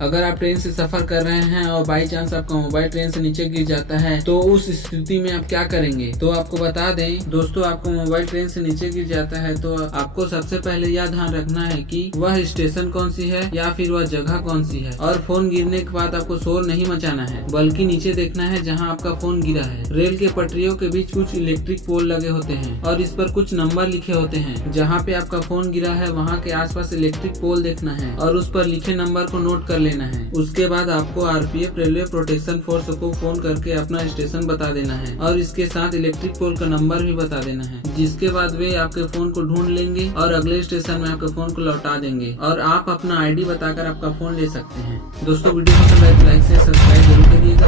अगर आप ट्रेन से सफर कर रहे हैं और बाई चांस आपका मोबाइल ट्रेन से नीचे गिर जाता है तो उस स्थिति में आप क्या करेंगे। तो आपको बता दें दोस्तों, आपको मोबाइल ट्रेन से नीचे गिर जाता है तो आपको सबसे पहले यह ध्यान रखना है कि वह स्टेशन कौन सी है या फिर वह जगह कौन सी है। और फोन गिरने के बाद आपको शोर नहीं मचाना है, बल्कि नीचे देखना है जहाँ आपका फोन गिरा है। रेल के पटरियों के बीच कुछ इलेक्ट्रिक पोल लगे होते हैं और इस पर कुछ नंबर लिखे होते हैं। जहाँ पे आपका फोन गिरा है वहाँ के आसपास इलेक्ट्रिक पोल देखना है और उस पर लिखे नंबर को नोट कर लेना है। उसके बाद आपको आरपीएफ रेलवे प्रोटेक्शन फोर्स को फोन करके अपना स्टेशन बता देना है और इसके साथ इलेक्ट्रिक पोल का नंबर भी बता देना है, जिसके बाद वे आपके फोन को ढूंढ लेंगे और अगले स्टेशन में आपके फोन को लौटा देंगे और आप अपना आईडी बताकर आपका फोन ले सकते हैं। दोस्तों वीडियो पसंद आए तो लाइक से सब्सक्राइब जरूर करिएगा।